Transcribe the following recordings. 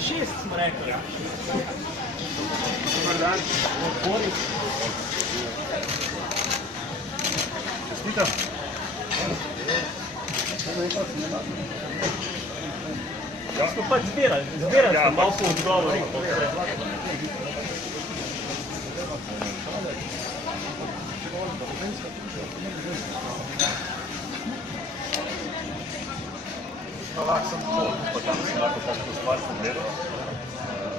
6 smo rekli. Dobar dan. Boris. Čestitam. Smo pač zbirali smo malo po odgovorih. Lahko sem tako, pa tam sem lahko kakšno stvar pogledal.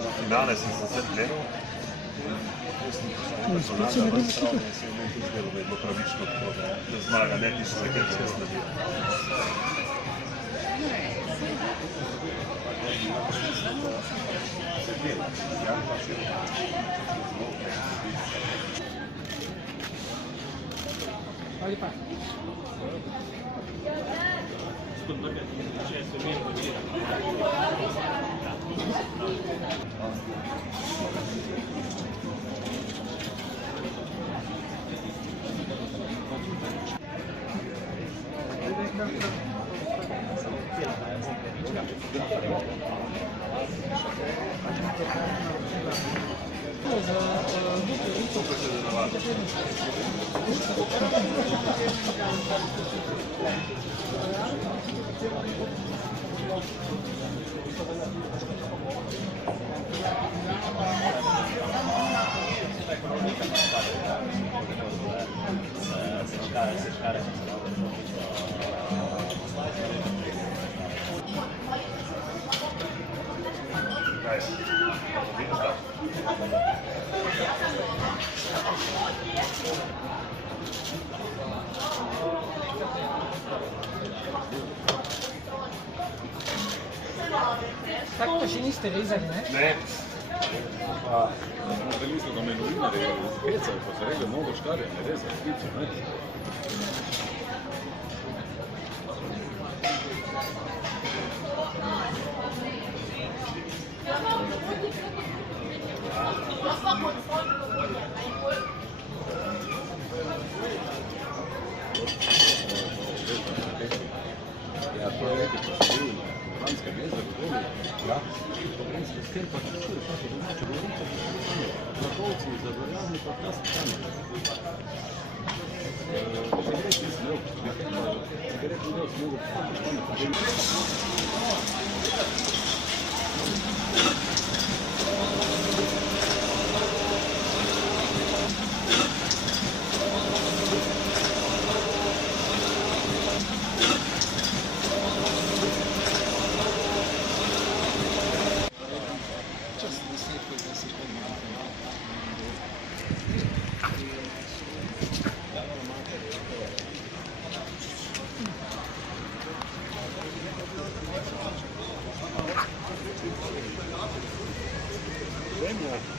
Na finale sem se zdaj gledal. Personalna razprava in se je meni tudi zdelo, da je bilo pravično tako, da zmaga, ne tisto, za kjer se jaz nabiram. Hvala lepa. Tako pa še niste rezali, ne? Ne. Smo mislili, da me novinari hecajo, pa so rekli, mnogo škarja, ne reza, skiče, ne? Ja, to je nekaj, ko sem bil na Franskem jezeru, doli, ja, Slovenski skel, pa če čuješ, kako domače govorite, Zakovci, Zadvarjavni, pa ta stane. Cigaret nisem imel, cigaret nisem mogel Vemo.